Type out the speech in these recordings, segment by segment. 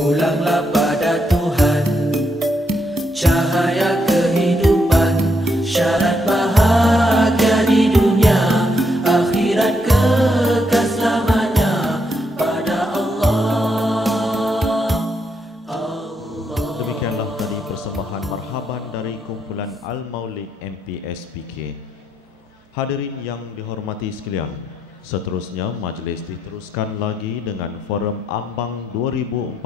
Pulanglah pada Tuhan, cahaya kehidupan, syarat bahagia di dunia, akhirat kekal selamanya pada Allah. Demikianlah tadi persembahan marhaban dari kumpulan Al-Maulid MPSPK. Hadirin yang dihormati sekalian, seterusnya majlis diteruskan lagi dengan forum Ambang 2014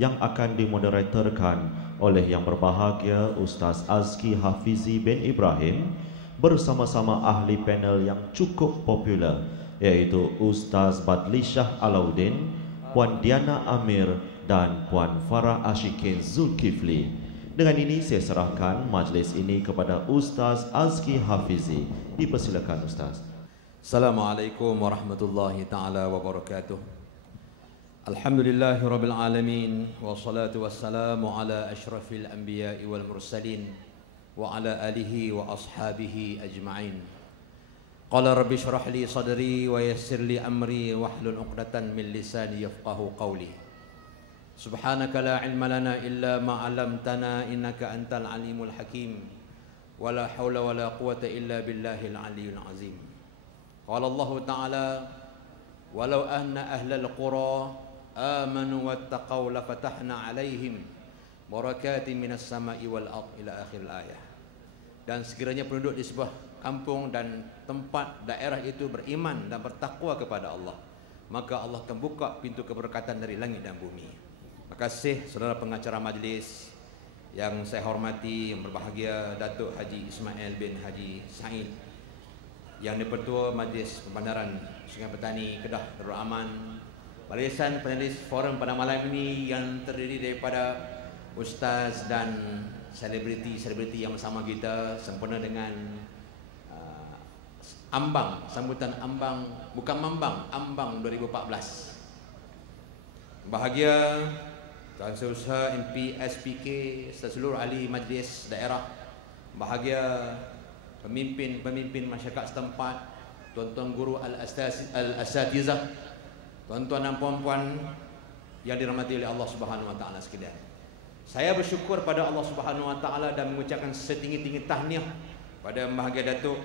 yang akan dimoderatorkan oleh yang berbahagia Ustaz Azki Hafizi bin Ibrahim bersama-sama ahli panel yang cukup popular, iaitu Ustaz Badlishah Alauddin, Puan Diana Amir dan Puan Farah Ashikin Zulkifli. Dengan ini saya serahkan majlis ini kepada Ustaz Azki Hafizi. Dipersilakan Ustaz. Assalamualaikum warahmatullahi ta'ala wabarakatuh. Alhamdulillahi rabbil alamin, wassalatu wassalamu ala ashrafil anbiya'i wal mursalin wa ala alihi wa ashabihi ajma'in. Qala rabbi shrah li sadri wa yassir li amri wahlul 'uqdatan min lisani yafqahu qawli. Subhanaka la ilma lana illa ma 'allamtana innaka antal alimul hakim. Wa la haula wa la quwwata illa billahil aliyyil azim. Qala Allah Ta'ala, walau anna ahlal qura amanu wattaqaw la fatahna 'alaihim barakatin minas sama'i wal ard ila akhir ayat. Dan sekiranya penduduk di sebuah kampung dan tempat daerah itu beriman dan bertakwa kepada Allah, maka Allah akan buka pintu keberkatan dari langit dan bumi. Terima kasih saudara pengacara majlis yang saya hormati, yang berbahagia Datuk Haji Ismail bin Haji Said, yang Dipertua Majlis Pembandaran Sungai Petani Kedah Darul Aman, barisan panelis forum pada malam ini yang terdiri daripada ustaz dan selebriti-selebriti yang bersama kita, sempena dengan Ambang, sambutan Ambang, bukan Mambang, Ambang 2014. Bahagia Tuan Seusaha MPSPK serta seluruh ahli majlis daerah, bahagia pemimpin-pemimpin masyarakat setempat, tuan-tuan guru al-asatizah, tuan-tuan dan puan-puan yang dirahmati oleh Allah Subhanahu wa taala sekalian. Saya bersyukur pada Allah Subhanahu wa taala dan mengucapkan setinggi-tinggi tahniah pada bahagia Datuk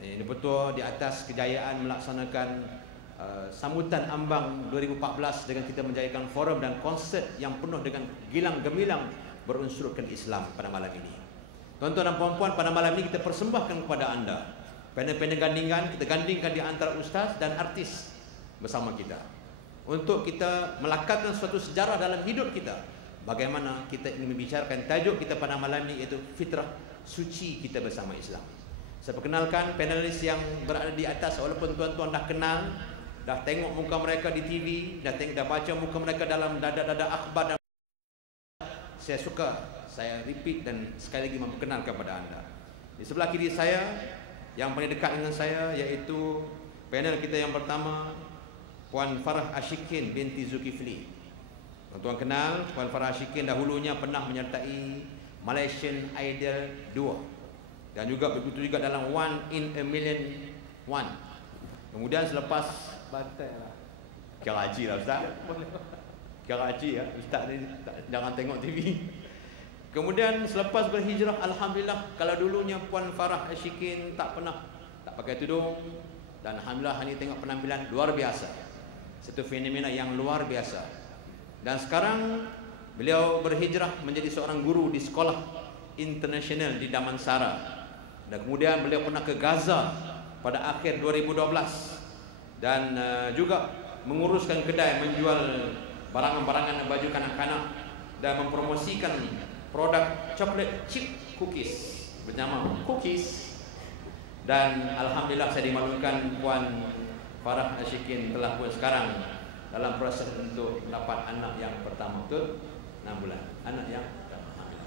ini betul di atas kejayaan melaksanakan sambutan Ambang 2014 dengan kita menjayakan forum dan konsert yang penuh dengan gilang gemilang berunsurkan Islam pada malam ini. Tuan-tuan dan puan-puan, pada malam ini kita persembahkan kepada anda panel-panel gandingan, kita gandingkan di antara ustaz dan artis bersama kita untuk kita melakarkan suatu sejarah dalam hidup kita. Bagaimana kita ingin membicarakan tajuk kita pada malam ini, iaitu fitrah suci kita bersama Islam. Saya perkenalkan panelis yang berada di atas, walaupun tuan-tuan dah kenal, dah tengok muka mereka di TV, dah baca muka mereka dalam dada-dada akhbar, dan saya suka saya repeat dan sekali lagi memperkenalkan kepada anda. Di sebelah kiri saya, yang paling dekat dengan saya, iaitu panel kita yang pertama, Puan Farah Ashikin binti Zulkifli. Tuan-tuan kenal, Puan Farah Ashikin dahulunya pernah menyertai Malaysian Idol 2 dan juga begitu juga dalam One in a Million One. Kemudian selepas Karachi lah Ustaz, Karachi ya Ustaz ni, jangan tengok TV. Kemudian selepas berhijrah, alhamdulillah, kalau dulunya Puan Farah Ashikin tak pakai tudung, dan alhamdulillah hari ini tengok penampilan luar biasa, satu fenomena yang luar biasa. Dan sekarang beliau berhijrah menjadi seorang guru di sekolah internasional di Damansara, dan kemudian beliau pernah ke Gaza pada akhir 2012 dan juga menguruskan kedai menjual barangan-barangan dan baju kanak-kanak dan mempromosikan produk chocolate chip cookies bernama Cookies. Dan alhamdulillah saya dimaklumkan Puan Farah Ashikin telah pun sekarang dalam proses untuk dapat anak yang pertama, betul? 6 bulan anak yang pertama.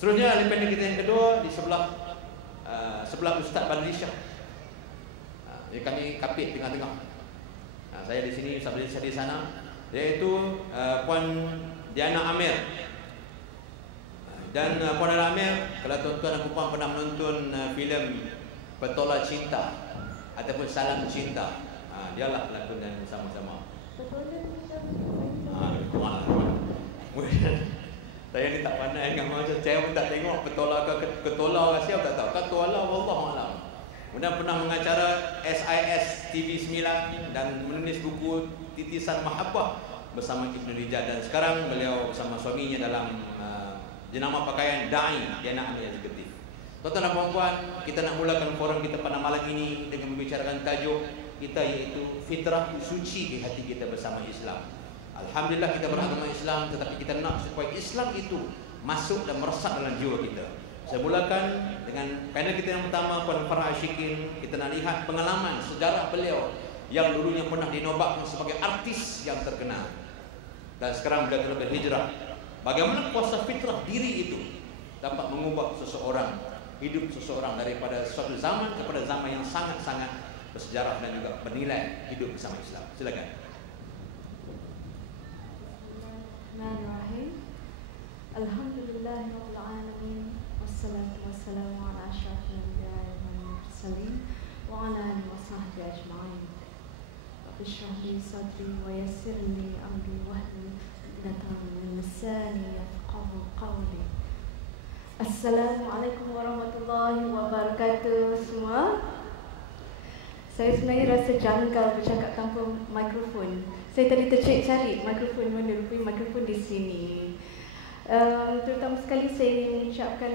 Seterusnya ahli panel kita yang kedua di sebelah Ustaz Badlishah. Kami kapit tengah-tengah. Saya di sini, Ustaz Badlishah di sana, yaitu Puan Diana Amir. Dan Puan Diana Amir, kalau tuan-tuan dan puan pernah menonton filem Petola Cinta ataupun Salam Cinta, dialah pelakon yang sama-sama. Saya ni tak pandai dengan macam saya pun tak tengok petola ke ketola ke siapa tak tahu. Ketola wallahu alam. Kemudian pernah mengacara SIS TV 9 dan menulis buku Titisan Mahabbah bersama Ibn Rijal, dan sekarang beliau bersama suaminya dalam jenama pakaian Da'i Diana Amir Executive. Tuan-tuan dan puan-puan, kita nak mulakan forum kita pada malam ini dengan membicarakan tajuk kita, iaitu fitrah suci di hati kita bersama Islam. Alhamdulillah kita beragama Islam, tetapi kita nak supaya Islam itu masuk dan meresap dalam jiwa kita. Saya mulakan dengan panel kita yang pertama, Puan Farah Ashikin. Kita nak lihat pengalaman sejarah beliau yang dulunya pernah dinobatkan sebagai artis yang terkenal, dan sekarang beliau telah berhijrah. Bagaimana kuasa fitrah diri itu dapat mengubah seseorang, hidup seseorang daripada suatu zaman kepada zaman yang sangat-sangat bersejarah dan juga bernilai hidup bersama Islam. Silakan. Bismillahirrahmanirrahim. Alhamdulillahirabbil alamin, wassalatu wassalamu ala asyrafil anbiya'i wal mursalin wa ala alihi washabbihi ajma'in. Rabbi shrah li sadri wa yassir li amri wahlul 'uqdatam min lisani yafqahu qawli. Assalamualaikum warahmatullahi wabarakatuh semua. Saya sebenarnya rasa janggal bercakap tanpa mikrofon. Saya tadi tercari mikrofon mana, rupanya mikrofon di sini. Terutama sekali saya ingin mengucapkan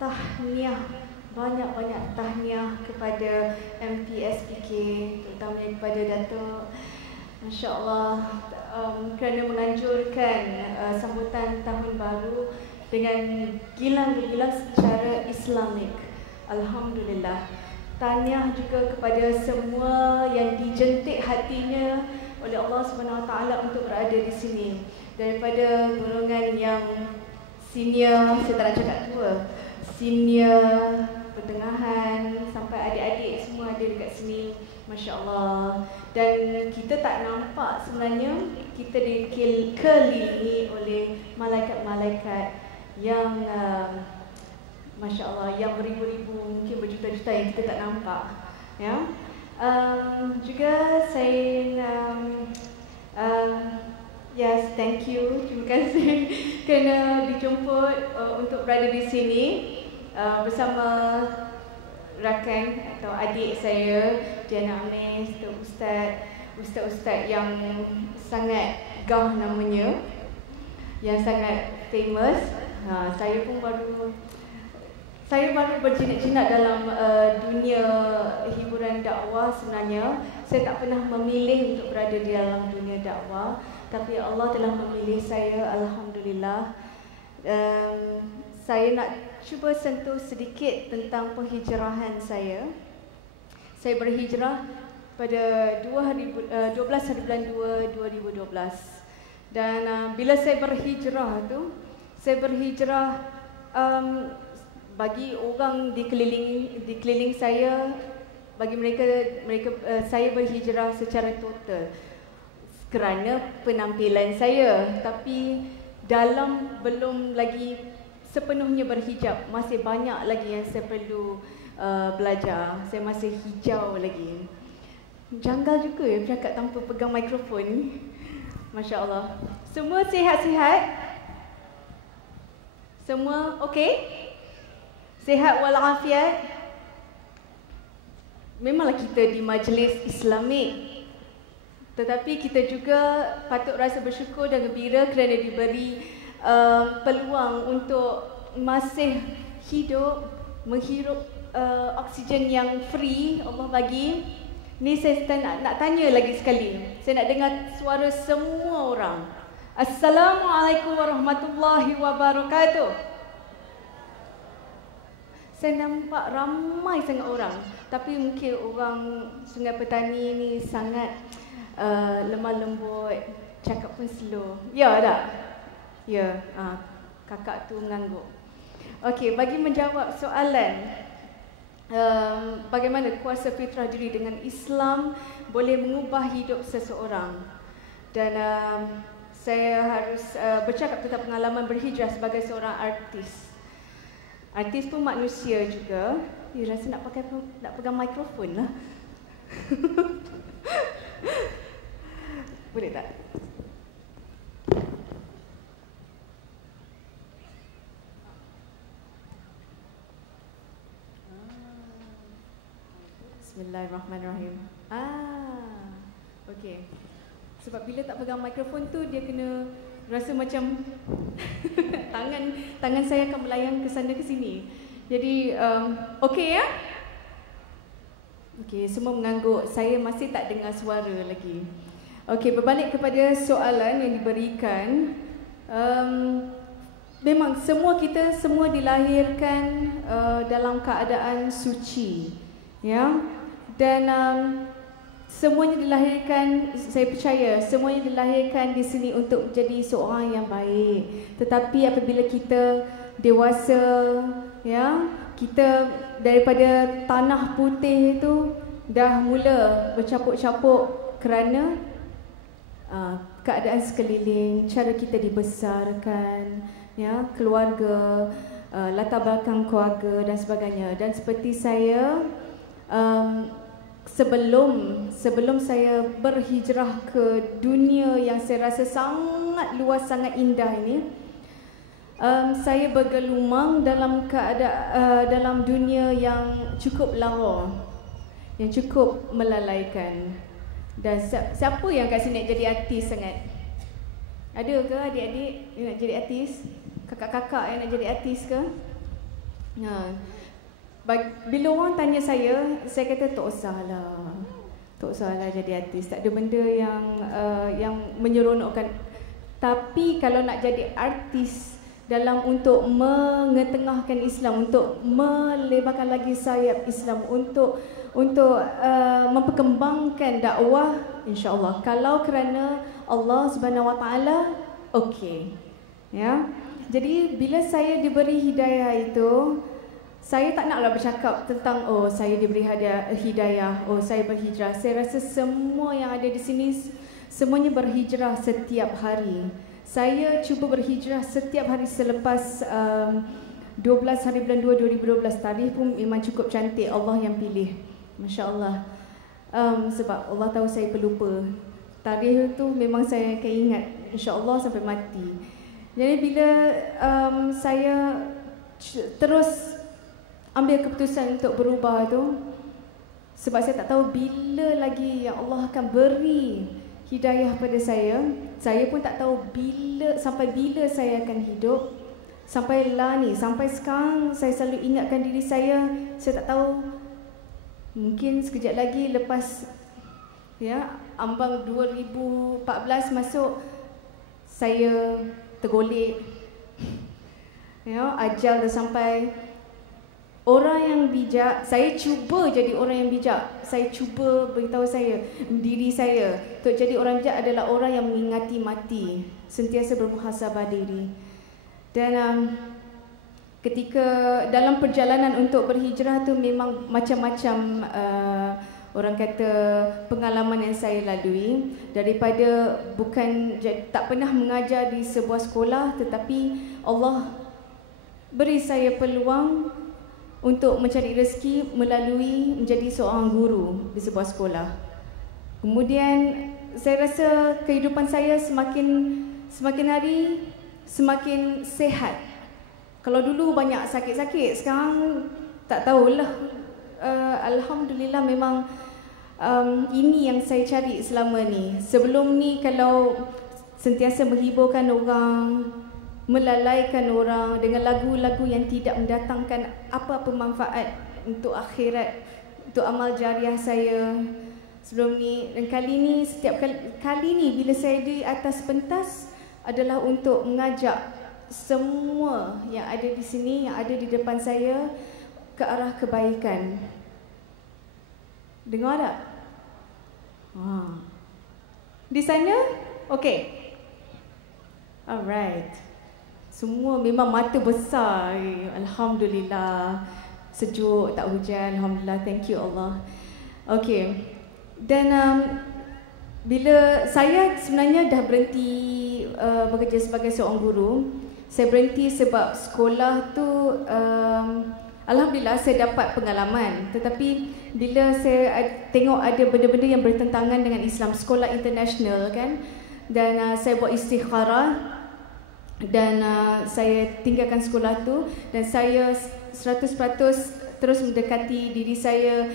tahniah, banyak-banyak tahniah kepada MPSPK, terutamanya kepada Datuk, Masya Allah, kerana menganjurkan sambutan tahun baru dengan gilang-gilang secara Islamik. Alhamdulillah. Tahniah juga kepada semua yang dijentik hatinya oleh Allah Subhanahu Wa Taala untuk berada di sini. Daripada golongan yang senior, saya tak nak cakap tua, senior, pertengahan, sampai adik-adik semua ada dekat sini, Masya Allah. Dan kita tak nampak sebenarnya kita dikelilingi oleh malaikat-malaikat yang Masya Allah, yang beribu-ribu, mungkin berjuta-juta yang kita tak nampak. Ya. Juga saya yes, thank you, terima kasih kerana dijemput untuk berada di sini bersama rakan atau adik saya Diana Amir, ustaz yang sangat gah namanya, yang sangat famous. Saya pun baru berjinak-jinak dalam dunia hiburan dakwah sebenarnya. Saya tak pernah memilih untuk berada di dalam dunia dakwah, tapi Allah telah memilih saya, Alhamdulillah. Saya nak cuba sentuh sedikit tentang penghijrahan saya. Saya berhijrah pada 12 hari bulan 2 2012. Dan bila saya berhijrah tu, saya berhijrah bagi orang dikeliling saya, bagi mereka saya berhijrah secara total kerana penampilan saya, tapi dalam belum lagi sepenuhnya berhijab, masih banyak lagi yang saya perlu belajar. Saya masih hijau lagi. Janggal juga ya bercakap tanpa pegang mikrofon. Masya Allah. Semua sihat-sihat? Semua okey? Sihat walafiat. Memanglah kita di majlis Islamik, tetapi kita juga patut rasa bersyukur dan gembira kerana diberi peluang untuk masih hidup, menghirup oksigen yang free Allah bagi. Ni saya nak tanya lagi sekali. Saya nak dengar suara semua orang. Assalamualaikum warahmatullahi wabarakatuh. Saya nampak ramai sangat orang, tapi mungkin orang Sungai Petani ni sangat lemah lembut, cakap pun slow. Ya tak? Ya, kakak tu mengangguk. Okey, bagi menjawab soalan bagaimana kuasa fitrah diri dengan Islam boleh mengubah hidup seseorang. Dan saya harus bercakap tentang pengalaman berhijrah sebagai seorang artis. Artis pun manusia juga. Rasa nak pegang mikrofon lah. Boleh tak? Bismillahirrahmanirrahim. Okey. Sebab bila tak pegang mikrofon tu dia kena rasa macam tangan saya akan melayang ke sana ke sini. Jadi okey ya? Okey, semua mengangguk. Saya masih tak dengar suara lagi. Okey, berbalik kepada soalan yang diberikan. Memang kita semua dilahirkan dalam keadaan suci, ya. Dan semuanya dilahirkan, saya percaya semuanya dilahirkan di sini untuk menjadi seorang yang baik. Tetapi apabila kita dewasa, ya, kita daripada tanah putih itu dah mula bercapuk-capuk kerana keadaan sekeliling, cara kita dibesarkan, ya, keluarga, latar belakang keluarga dan sebagainya. Dan seperti saya sebelum saya berhijrah ke dunia yang saya rasa sangat luas, sangat indah ini, saya bergelumang dalam dalam dunia yang cukup lara, yang cukup melalaikan. Dan siapa yang kat sini nak jadi artis sangat? Ada ke adik-adik yang nak jadi artis? Kakak-kakak yang nak jadi artis ke? Bila orang tanya saya kata tak usahlah jadi artis. Tak ada benda yang menyeronokkan. Tapi kalau nak jadi artis dalam untuk mengetengahkan Islam, untuk melebarkan lagi sayap Islam, untuk memperkembangkan dakwah, insya-Allah. Kalau kerana Allah Subhanahu Wa Taala, okey. Ya. Jadi bila saya diberi hidayah itu, saya tak naklah bercakap tentang saya diberi hidayah, saya berhijrah. Saya rasa semua yang ada di sini semuanya berhijrah setiap hari. Saya cuba berhijrah setiap hari selepas 12 hari bulan 2 2012. Tarikh pun memang cukup cantik, Allah yang pilih. Masya-Allah. Sebab Allah tahu saya pelupa. Tarikh tu memang saya akan ingat insya-Allah sampai mati. Jadi bila saya terus ambil keputusan untuk berubah tu, sebab saya tak tahu bila lagi yang Allah akan beri hidayah pada saya. Saya pun tak tahu sampai bila saya akan hidup. Sampai sekarang saya selalu ingatkan diri saya tak tahu, mungkin sekejap lagi lepas, ya, ambang 2014 masuk, saya tergolek, ya, ajal dah sampai. Orang yang bijak, saya cuba jadi orang yang bijak. Saya cuba beritahu diri saya untuk jadi orang bijak adalah orang yang mengingati mati, sentiasa bermuhasabah diri. Dan ketika dalam perjalanan untuk berhijrah tu memang macam-macam orang kata pengalaman yang saya lalui. Daripada tak pernah mengajar di sebuah sekolah, tetapi Allah beri saya peluang untuk mencari rezeki melalui menjadi seorang guru di sebuah sekolah. Kemudian saya rasa kehidupan saya semakin hari semakin sehat. Kalau dulu banyak sakit-sakit, sekarang tak tahulah. Alhamdulillah memang ini yang saya cari selama ni. Sebelum ni kalau sentiasa menghiburkan orang, melalaikan orang dengan lagu-lagu yang tidak mendatangkan apa-apa manfaat untuk akhirat, untuk amal jariah saya sebelum ni. Dan setiap kali ni bila saya di atas pentas adalah untuk mengajak semua yang ada di sini, yang ada di depan saya ke arah kebaikan. Dengar tak? Di sana? Okey. Alright. Semua memang mata besar. Alhamdulillah. Sejuk, tak hujan. Alhamdulillah. Thank you Allah. Okey. Dan bila saya sebenarnya dah berhenti bekerja sebagai seorang guru. Saya berhenti sebab sekolah tu Alhamdulillah saya dapat pengalaman. Tetapi bila saya tengok ada benda-benda yang bertentangan dengan Islam, sekolah international kan, dan saya buat istikharah dan saya tinggalkan sekolah tu. Dan saya 100% terus mendekati diri saya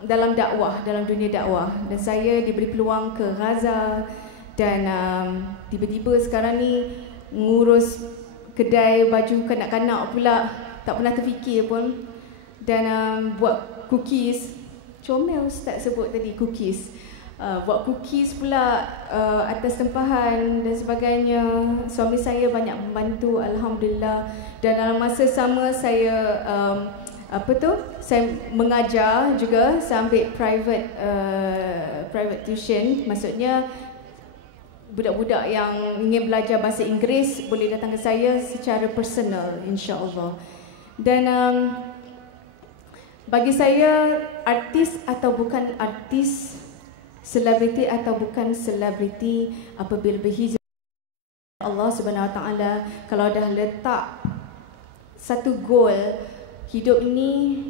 dalam dakwah, dalam dunia dakwah. Dan saya diberi peluang ke Gaza dan tiba-tiba sekarang ni ngurus kedai baju kanak-kanak pula, tak pernah terfikir pun. Dan buat cookies, comel Ustaz sebut tadi cookies. Buat cookies pula atas tempahan dan sebagainya. Suami saya banyak membantu, alhamdulillah. Dan dalam masa sama saya saya mengajar juga, saya ambil private tuition. Maksudnya budak-budak yang ingin belajar bahasa Inggeris boleh datang ke saya secara personal, insya-Allah. Dan bagi saya, artis atau bukan artis, selebriti atau bukan selebriti, apabila berhijrah Allah Subhanahu Wa Taala, kalau dah letak satu goal, hidup ni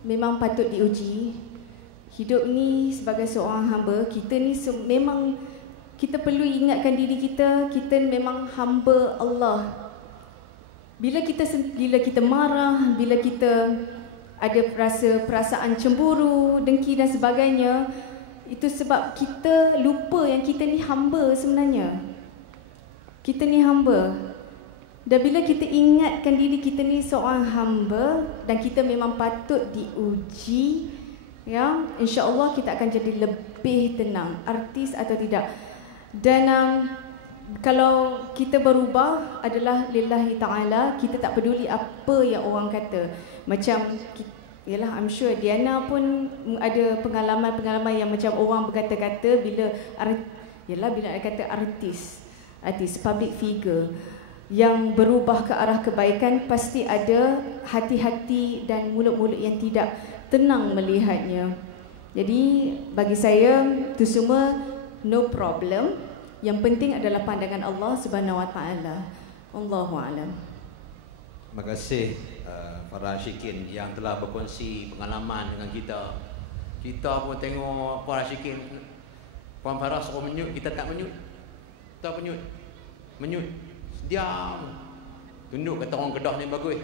memang patut diuji. Hidup ni sebagai seorang hamba, kita ni memang kita perlu ingatkan diri kita, kita memang hamba Allah. Bila kita marah, bila kita ada perasaan cemburu, dengki dan sebagainya, itu sebab kita lupa yang kita ni hamba sebenarnya. Kita ni hamba. Dan bila kita ingatkan diri kita ni seorang hamba dan kita memang patut diuji, ya, insya-Allah kita akan jadi lebih tenang, artis atau tidak. Dan kalau kita berubah adalah lillahi ta'ala, kita tak peduli apa yang orang kata. Macam yalah, I'm sure Diana pun ada pengalaman-pengalaman yang macam orang berkata-kata bila ada kata artis, public figure yang berubah ke arah kebaikan, pasti ada hati-hati dan mulut-mulut yang tidak tenang melihatnya. Jadi bagi saya itu semua no problem. Yang penting adalah pandangan Allah Subhanahu Wa Taala. Allahu a'lam. Terima kasih para syikin yang telah berkongsi pengalaman dengan kita. Kita pun tengok para syikin, Puan Farah suruh menyut, kita tak menyut. Kita menyut. Diam. Tunduk kata orang Kedah ni bagus.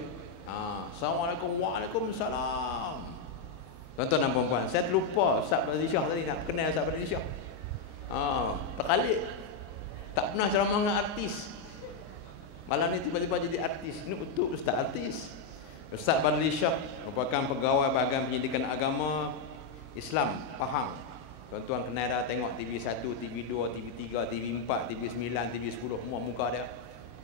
Assalamualaikum, waalaikumsalam. Tuan-tuan dan puan-puan, saya terlupa Ustaz Fadli Shah tadi, nak kenal Ustaz Fadli Shah. Terkalik. Tak pernah ceramah dengan artis. Malam ni tiba-tiba jadi artis. Ini betul Ustaz artis. Ustaz Fadli Shah merupakan pegawai bahagian pendidikan agama Islam Pahang. Tuan-tuan kenal dah, tengok TV1, TV2, TV3, TV4, TV9, TV10, semua muka dia.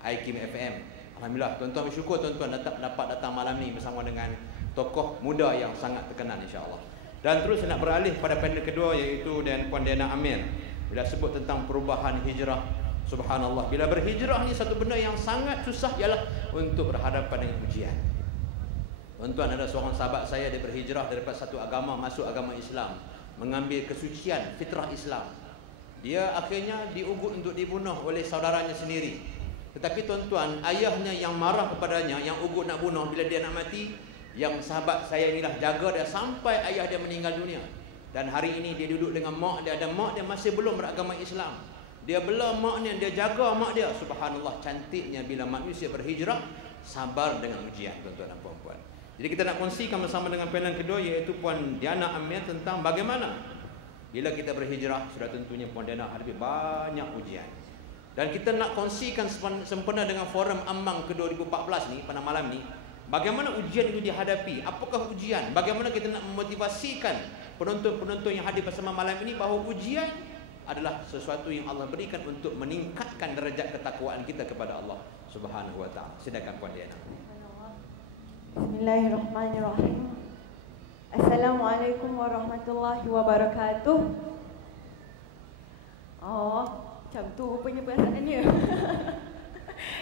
IKIM FM. Alhamdulillah, tuan-tuan bersyukur tuan-tuan dapat datang malam ni bersama dengan tokoh muda yang sangat terkenal, insya-Allah. Dan terus nak beralih pada panel kedua, iaitu dan Puan Diana Amir. Bila sebut tentang perubahan hijrah, subhanallah, bila berhijrah ni satu benda yang sangat susah ialah untuk berhadapan dengan ujian. Tuan-tuan, ada seorang sahabat saya, dia berhijrah daripada satu agama masuk agama Islam, mengambil kesucian fitrah Islam. Dia akhirnya diugut untuk dibunuh oleh saudaranya sendiri. Tetapi tuan-tuan, ayahnya yang marah kepadanya, yang ugut nak bunuh bila dia nak mati, yang sahabat saya inilah jaga dia sampai ayah dia meninggal dunia. Dan hari ini dia duduk dengan mak dia, dan mak dia masih belum beragama Islam. Dia bela maknya, dia jaga mak dia. Subhanallah, cantiknya bila manusia berhijrah, sabar dengan ujian, tuan-tuan dan puan-puan. Jadi kita nak kongsikan bersama dengan panel kedua, iaitu Puan Diana Amir, tentang bagaimana bila kita berhijrah, sudah tentunya Puan Diana hadapi banyak ujian. Dan kita nak kongsikan sempena dengan forum Ambang ke-2014 ni, pada malam ni, bagaimana ujian itu dihadapi, apakah ujian, bagaimana kita nak memotivasikan penonton-penonton yang hadir bersama malam ini bahawa ujian adalah sesuatu yang Allah berikan untuk meningkatkan derajat ketakwaan kita kepada Allah Subhanahu Wa Taala. Silakan Puan Diana. Bismillahirrahmanirrahim. Assalamualaikum warahmatullahi wabarakatuh. Macam tu rupanya perasaannya.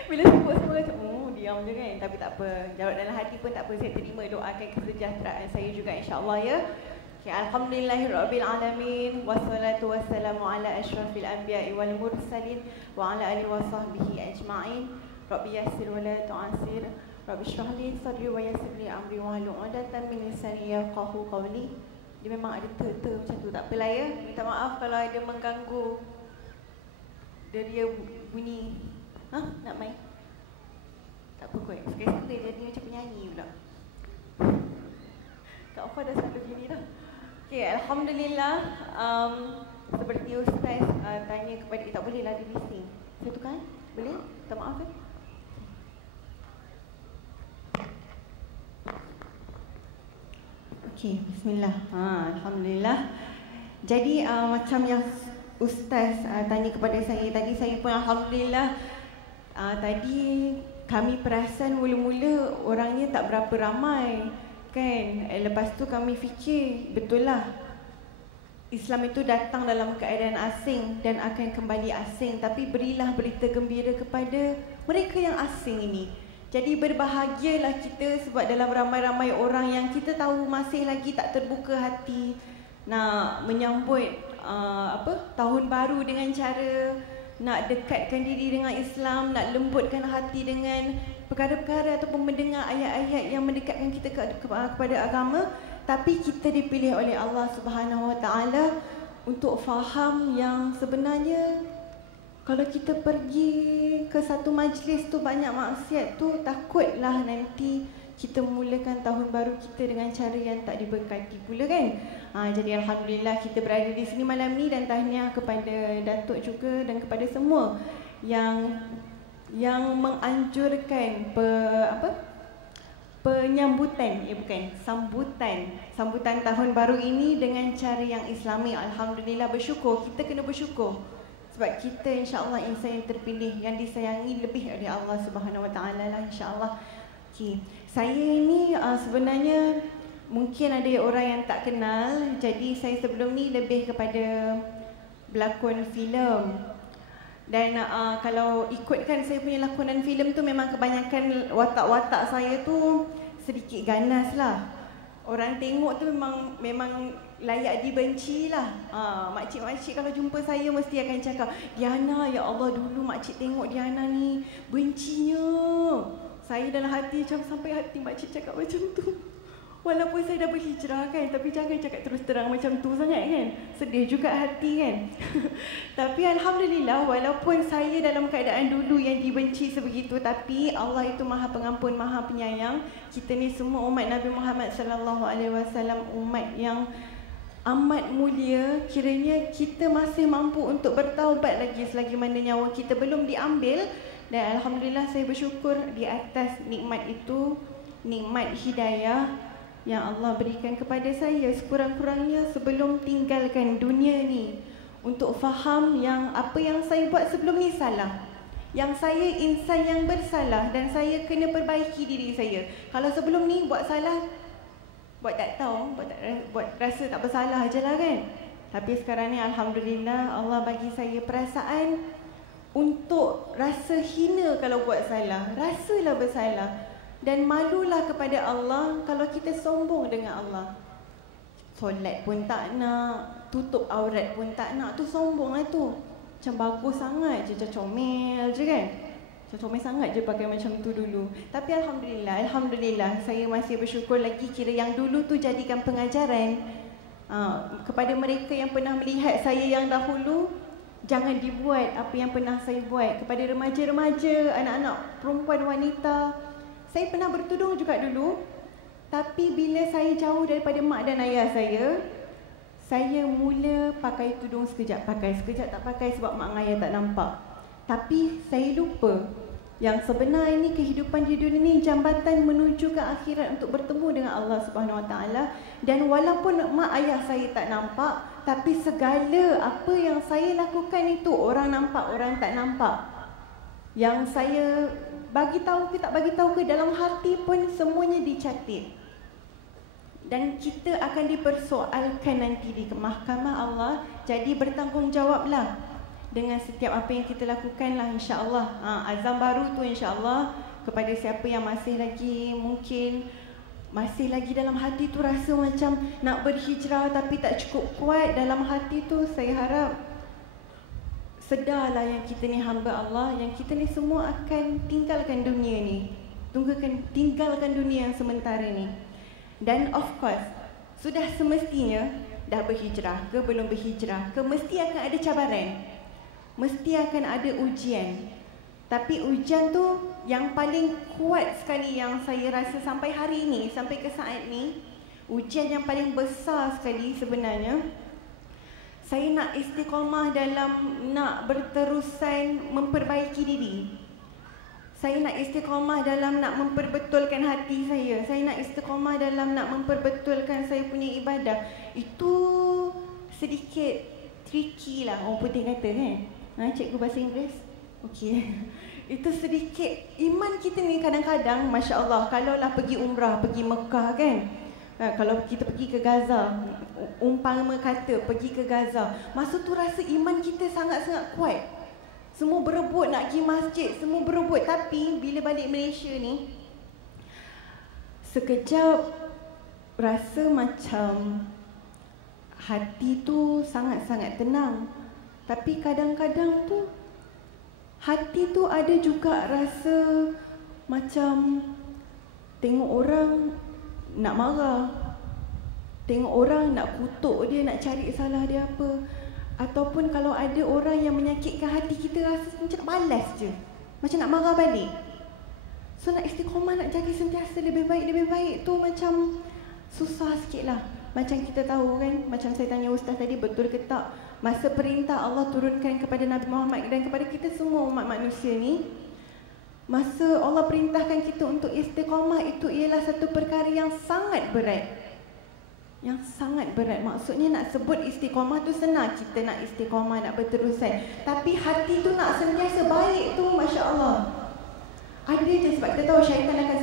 Bila sebut semua macam, diam je kan. Tapi tak apa, jawab dalam hati pun tak apa. Saya terima, doakan kesejahteraan saya juga, insya-Allah ya. Okay, alhamdulillahirabbil alamin, wassalatu wassalamu ala asyrafil anbiya'i wal mursalin wa ala alihi wasahbihi ajma'in. Rabbi yassir wa la tu'assir. Rabbi shrah li sadri wa yassir li amri wa hlul 'uqdatam min lisani yafqahu qawli. Dia memang ada ter macam tu, tak apalah ya. Minta maaf kalau ada mengganggu. Dia bunyi. Nak main? Tak apa kot. Sekarang dia jadi macam penyanyi pula. Kak Ofa dah selalu gini dah. Okay, Alhamdulillah. Seperti Ustaz tanya kepada kita, tak bolehlah dia bising. Satu kan? Boleh? Minta maaf kan? Okay, bismillah. Alhamdulillah. Jadi macam yang Ustaz tanya kepada saya tadi, saya pun Alhamdulillah tadi kami perasan mula-mula orangnya tak berapa ramai kan. Lepas tu kami fikir, betul lah, Islam itu datang dalam keadaan asing dan akan kembali asing. Tapi berilah berita gembira kepada mereka yang asing ini. Jadi berbahagialah kita sebab dalam ramai-ramai orang yang kita tahu masih lagi tak terbuka hati nak menyambut tahun baru dengan cara nak dekatkan diri dengan Islam, nak lembutkan hati dengan perkara-perkara ataupun mendengar ayat-ayat yang mendekatkan kita kepada agama. Tapi kita dipilih oleh Allah Subhanahu Wa Taala untuk faham yang sebenarnya kalau kita pergi ke satu majlis tu banyak maksiat tu, takutlah nanti kita mulakan tahun baru kita dengan cara yang tak diberkati pula kan. Jadi Alhamdulillah kita berada di sini malam ni, dan tahniah kepada Datuk juga dan kepada semua yang menganjurkan sambutan tahun baru ini dengan cara yang Islami. Alhamdulillah, bersyukur, kita kena bersyukur sebab kita insya-Allah insan yang terpilih, yang disayangi lebih oleh Allah Subhanahu Wa Taala lah insya-Allah. Okey, saya ini sebenarnya mungkin ada orang yang tak kenal. Jadi saya sebelum ni lebih kepada berlakon filem. Dan kalau ikutkan saya punya lakonan filem tu, memang kebanyakan watak-watak saya tu sedikit ganas lah. Orang tengok tu memang layak dibenci lah. Makcik-makcik kalau jumpa saya mesti akan cakap, Diana, ya Allah, dulu makcik tengok Diana ni bencinya. Saya dalam hati macam sampai hati makcik cakap macam tu. Walaupun saya dah berhijrah kan, tapi jangan cakap terus terang macam tu sangat kan. Sedih juga hati kan. Tapi Alhamdulillah, walaupun saya dalam keadaan dulu yang dibenci sebegitu, tapi Allah itu Maha Pengampun, Maha Penyayang. Kita ni semua umat Nabi Muhammad sallallahu alaihi wasallam, umat yang amat mulia. Kiranya kita masih mampu untuk bertaubat lagi selagi mana nyawa kita belum diambil. Dan Alhamdulillah saya bersyukur di atas nikmat itu, nikmat hidayah yang Allah berikan kepada saya sekurang-kurangnya sebelum tinggalkan dunia ni, untuk faham yang apa yang saya buat sebelum ni salah, yang saya insan yang bersalah dan saya kena perbaiki diri saya. Kalau sebelum ni buat salah, buat tak tahu, buat rasa tak bersalah je lah kan. Tapi sekarang ni Alhamdulillah Allah bagi saya perasaan untuk rasa hina kalau buat salah, rasalah bersalah. Dan malulah kepada Allah kalau kita sombong dengan Allah. Solat pun tak nak, tutup aurat pun tak nak, tu sombong lah tu. Macam bagus sangat je, macam comel je kan. Macam comel sangat je pakai macam tu dulu. Tapi Alhamdulillah saya masih bersyukur lagi, kira yang dulu tu jadikan pengajaran kepada mereka yang pernah melihat saya yang dahulu. Jangan dibuat apa yang pernah saya buat. Kepada remaja-remaja, anak-anak perempuan, wanita, saya pernah bertudung juga dulu. Tapi bila saya jauh daripada mak dan ayah saya mula pakai tudung sekejap pakai, sekejap tak pakai sebab mak dan ayah tak nampak. Tapi saya lupa yang sebenar ini kehidupan di dunia ini jambatan menuju ke akhirat untuk bertemu dengan Allah Subhanahu Wa Taala. Dan walaupun mak ayah saya tak nampak, tapi segala apa yang saya lakukan itu orang nampak, orang tak nampak. Yang saya bagi tahu ke tak bagi tahu ke, dalam hati pun semuanya dicatat. Dan kita akan dipersoalkan nanti di mahkamah Allah. Jadi bertanggungjawablah dengan setiap apa yang kita lakukan lah insya-Allah. Azam baru tu insya-Allah kepada siapa yang masih lagi mungkin masih lagi dalam hati tu rasa macam nak berhijrah tapi tak cukup kuat dalam hati tu, saya harap sedarlah yang kita ni hamba Allah, yang kita ni semua akan tinggalkan dunia ni. Tinggalkan dunia yang sementara ni. Dan of course, sudah semestinya dah berhijrah ke belum berhijrah ke, mesti akan ada cabaran. Mesti akan ada ujian. Tapi ujian tu yang paling kuat sekali yang saya rasa sampai hari ini, sampai ke saat ni, ujian yang paling besar sekali sebenarnya. Saya nak istiqamah dalam nak berterusan memperbaiki diri. Saya nak istiqamah dalam nak memperbetulkan hati saya. Saya nak istiqamah dalam nak memperbetulkan saya punya ibadah. Itu sedikit tricky lah orang putih kata kan. Cikgu bahasa Inggeris? Okey. Itu sedikit iman kita ni kadang-kadang Masya Allah, kalaulah pergi umrah, pergi Mekah kan, kalau kita pergi ke Gaza, umpama kata pergi ke Gaza, masa tu rasa iman kita sangat-sangat kuat. Semua berebut nak pergi masjid, semua berebut. Tapi bila balik Malaysia ni, sekejap rasa macam hati tu sangat-sangat tenang. Tapi kadang-kadang tu hati tu ada juga rasa macam tengok orang nak marah, tengok orang nak kutuk dia, nak cari salah dia apa. Ataupun kalau ada orang yang menyakitkan hati kita, rasa macam nak balas je, macam nak marah balik. So nak istiqamah, nak jadi sentiasa lebih baik tu macam susah sikit lah. Macam kita tahu kan, macam saya tanya Ustaz tadi, betul ke tak masa perintah Allah turunkan kepada Nabi Muhammad dan kepada kita semua umat manusia ni, masa Allah perintahkan kita untuk istiqamah, itu ialah satu perkara yang sangat berat. Yang sangat berat. Maksudnya nak sebut istiqamah tu senang, kita nak istiqamah, nak berterusan. Tapi hati tu nak sentiasa baik tu, Masya Allah, ada je. Sebab kita tahu syaitan akan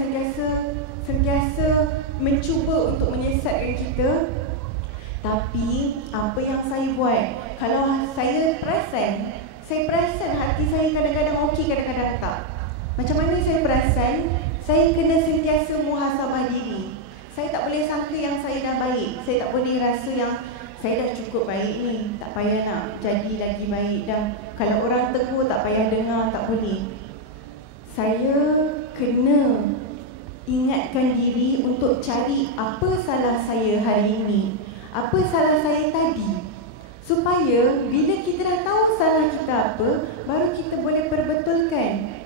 sentiasa mencuba untuk menyesatkan kita. Tapi apa yang saya buat, kalau saya perasan hati saya kadang-kadang okey, kadang-kadang tak. Macam mana saya perasan? Saya kena sentiasa muhasabah diri. Saya tak boleh sangka yang saya dah baik. Saya tak boleh rasa yang saya dah cukup baik ni, tak payah nak jadi lagi baik dah. Kalau orang tegur tak payah dengar, tak boleh. Saya kena ingatkan diri untuk cari apa salah saya hari ini, apa salah saya tadi, supaya bila kita dah tahu salah kita apa, baru kita boleh perbetulkan.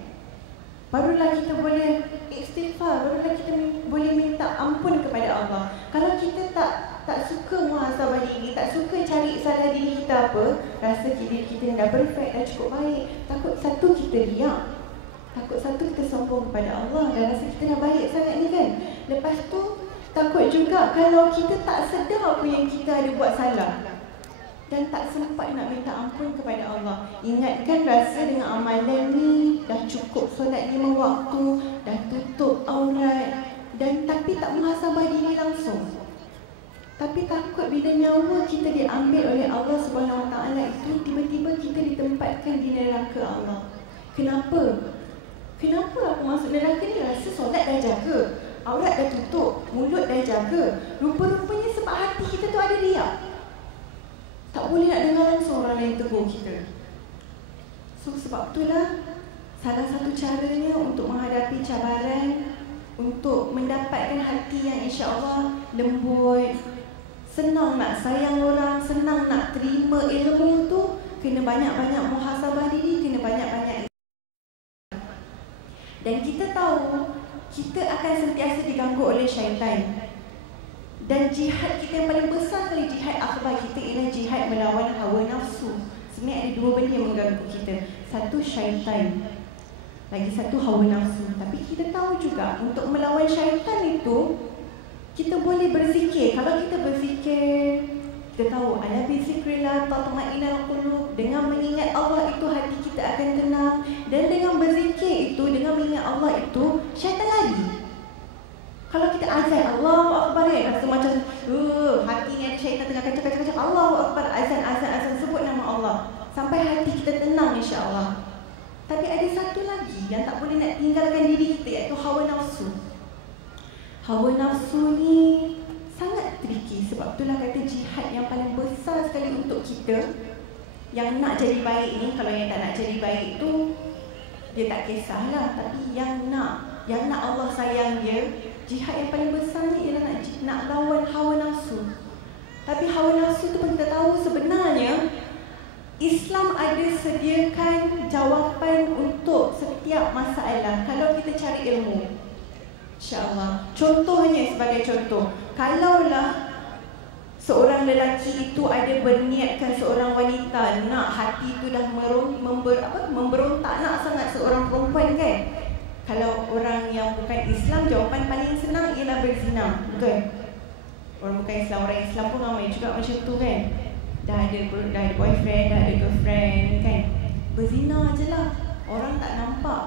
Barulah kita boleh istighfar, barulah kita boleh minta ampun kepada Allah. Kalau kita tak suka muhasabah diri, tak suka cari salah diri kita apa, rasa diri kita dah perfect, dah cukup baik, takut satu kita riak, takut satu kita sombong kepada Allah, dan rasa kita dah baik sangat ni kan. Lepas tu takut juga kalau kita tak sedar apa yang kita ada buat salah dan tak sempat nak minta ampun kepada Allah. Ingatkan rasa dengan amalan ni dah cukup solat 5 waktu, dah tutup aurat, dan tapi tak muhasabah diri langsung. Tapi takut bila nyawa kita diambil oleh Allah Subhanahu Wa Taala itu, tiba-tiba kita ditempatkan di neraka Allah. Kenapa? Kenapa aku masuk neraka ni? Rasa solat dah jaga, aurat dah tutup, mulut dah jaga. Rupa-rupanya sebab hati kita tu ada riak. Tak boleh nak dengar langsung orang lain tegur kita. So sebab itulah salah satu caranya untuk menghadapi cabaran, untuk mendapatkan hati yang insya-Allah lembut, senang nak sayang orang, senang nak terima ilmu tu, kena banyak-banyak muhasabah diri, kena banyak-banyak. Dan kita tahu kita akan sentiasa diganggu oleh syaitan. Dan jihad kita yang paling besar kali, jihad akbar kita, ialah jihad melawan hawa nafsu. Sebenarnya ada 2 benda yang mengganggu kita. Satu syaitan, lagi satu hawa nafsu. Tapi kita tahu juga untuk melawan syaitan itu, kita boleh berzikir. Kalau kita berzikir, kita tahu ala bi zikrillah tatma'innul qulub. Dengan mengingat Allah itu hati kita akan tenang. Dan dengan berzikir itu, dengan mengingat Allah itu, syaitan lari. Kalau kita azan Allahu Akbar, rasa macam hati ni ada syaitan tengah kacau-kacau. Allahu Akbar, azan, sebut nama Allah sampai hati kita tenang, insya-Allah. Tapi ada satu lagi yang tak boleh nak tinggalkan diri kita, iaitu hawa nafsu. Hawa nafsu ni sangat tricky. Sebab itulah kata jihad yang paling besar sekali untuk kita yang nak jadi baik ni. Kalau yang tak nak jadi baik tu, dia tak kisahlah. Tapi yang nak Allah sayang dia, jihad yang paling besar ni ialah nak lawan hawa nafsu. Tapi hawa nafsu tu pun kita tahu sebenarnya Islam ada sediakan jawapan untuk setiap masalah kalau kita cari ilmu. InsyaAllah. Contohnya, sebagai contoh, kalaulah seorang lelaki itu ada berniatkan seorang wanita, nak hati itu dah memberontak nak sangat seorang perempuan kan. Kalau orang yang bukan Islam, jawapan paling senang ialah berzina, betul? Orang bukan Islam, orang Islam pun ramai juga macam tu kan. Dah ada boyfriend, dah ada girlfriend kan. Berzina je lah, orang tak nampak.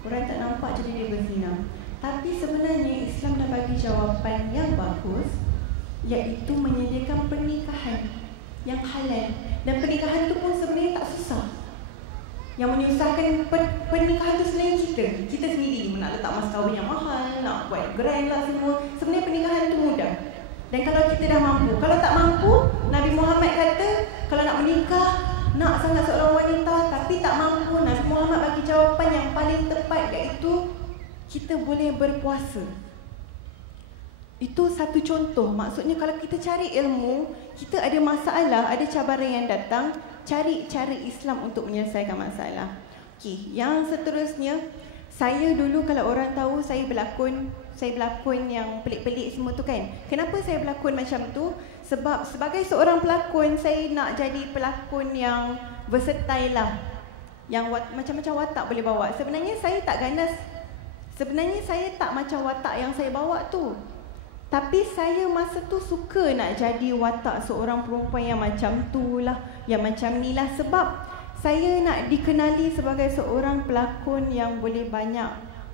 Orang tak nampak jadi dia berzina. Tapi sebenarnya Islam dah bagi jawapan yang bagus, iaitu menyediakan pernikahan yang halal. Dan pernikahan tu pun sebenarnya tak susah. Yang menyusahkan pernikahan tu sebenarnya kita sendiri. Nak letak mas kahwin yang mahal, nak buat grand lah semua. Sebenarnya pernikahan tu mudah. Dan kalau kita dah mampu, kalau tak mampu, Nabi Muhammad kata kalau nak menikah, nak sangat seorang wanita tapi tak mampu, Nabi Muhammad bagi jawapan yang paling tepat, iaitu kita boleh berpuasa. Itu satu contoh. Maksudnya kalau kita cari ilmu, kita ada masalah, ada cabaran yang datang, cari cara Islam untuk menyelesaikan masalah. Okey, yang seterusnya, saya dulu kalau orang tahu saya berlakon yang pelik-pelik semua tu kan. Kenapa saya berlakon macam tu? Sebab sebagai seorang pelakon, saya nak jadi pelakon yang versatile lah, yang macam-macam watak boleh bawa. Sebenarnya saya tak ganas. Sebenarnya saya tak macam watak yang saya bawa tu. Tapi saya masa tu suka nak jadi watak seorang perempuan yang macam tu lah, yang macam ni lah. Sebab saya nak dikenali sebagai seorang pelakon yang boleh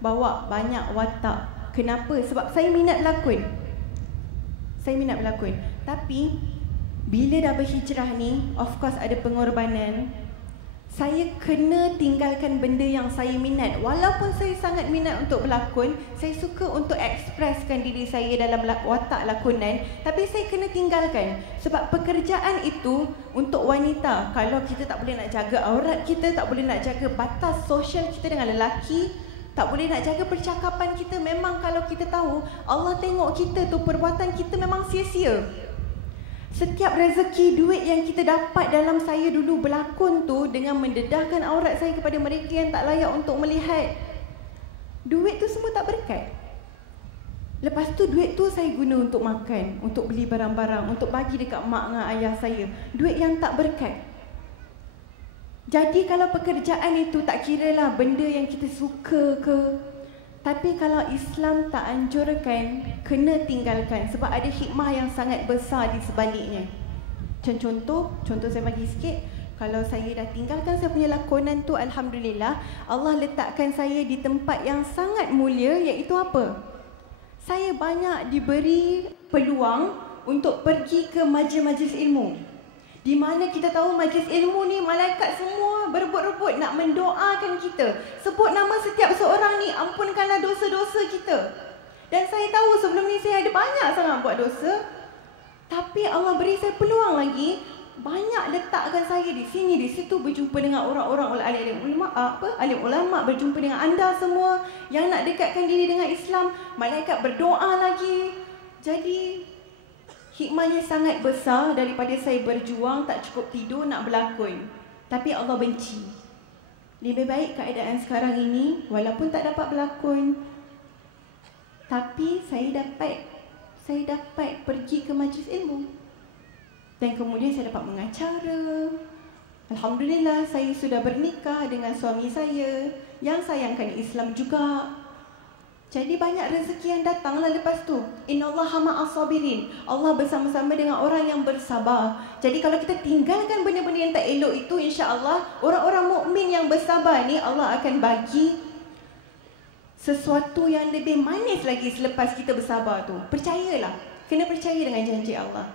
bawa banyak watak. Kenapa? Sebab saya minat berlakon. Tapi bila dah berhijrah ni, of course ada pengorbanan. Saya kena tinggalkan benda yang saya minat. Walaupun saya sangat minat untuk berlakon, saya suka untuk ekspreskan diri saya dalam watak lakonan, tapi saya kena tinggalkan. Sebab pekerjaan itu untuk wanita, kalau kita tak boleh nak jaga aurat kita, tak boleh nak jaga batas sosial kita dengan lelaki, tak boleh nak jaga percakapan kita, memang kalau kita tahu Allah tengok kita tu, perbuatan kita memang sia-sia. Setiap rezeki duit yang kita dapat dalam saya dulu berlakon tu, dengan mendedahkan aurat saya kepada mereka yang tak layak untuk melihat, duit tu semua tak berkat. Lepas tu duit tu saya guna untuk makan, untuk beli barang-barang, untuk bagi dekat mak dengan ayah saya. Duit yang tak berkat. Jadi kalau pekerjaan itu tak kiralah benda yang kita suka ke, tapi kalau Islam tak anjurkan, kena tinggalkan. Sebab ada hikmah yang sangat besar di sebaliknya. Contoh saya bagi sikit. Kalau saya dah tinggalkan saya punya lakonan tu, Alhamdulillah, Allah letakkan saya di tempat yang sangat mulia, iaitu apa? Saya banyak diberi peluang untuk pergi ke majlis-majlis ilmu, di mana kita tahu majlis ilmu ni malaikat semua berebut-rebut nak mendoakan kita. Sebut nama setiap seorang ni, ampunkanlah dosa-dosa kita. Dan saya tahu sebelum ni saya ada banyak sangat buat dosa, tapi Allah beri saya peluang lagi, banyak letakkan saya di sini, di situ, berjumpa dengan orang-orang alim ulama, berjumpa dengan anda semua yang nak dekatkan diri dengan Islam. Malaikat berdoa lagi. Jadi hikmahnya sangat besar daripada saya berjuang, tak cukup tidur nak berlakon. Tapi Allah benci. Lebih baik keadaan sekarang ini, walaupun tak dapat berlakon, tapi saya dapat pergi ke majlis ilmu. Dan kemudian saya dapat mengacara. Alhamdulillah, saya sudah bernikah dengan suami saya yang sayangkan Islam juga. Jadi banyak rezeki yang datanglah lepas tu. Innallaha ma'as sabirin. Allah bersama-sama dengan orang yang bersabar. Jadi kalau kita tinggalkan benda-benda yang tak elok itu, insya-Allah orang-orang mukmin yang bersabar ni, Allah akan bagi sesuatu yang lebih manis lagi selepas kita bersabar tu. Percayalah. Kena percaya dengan janji Allah.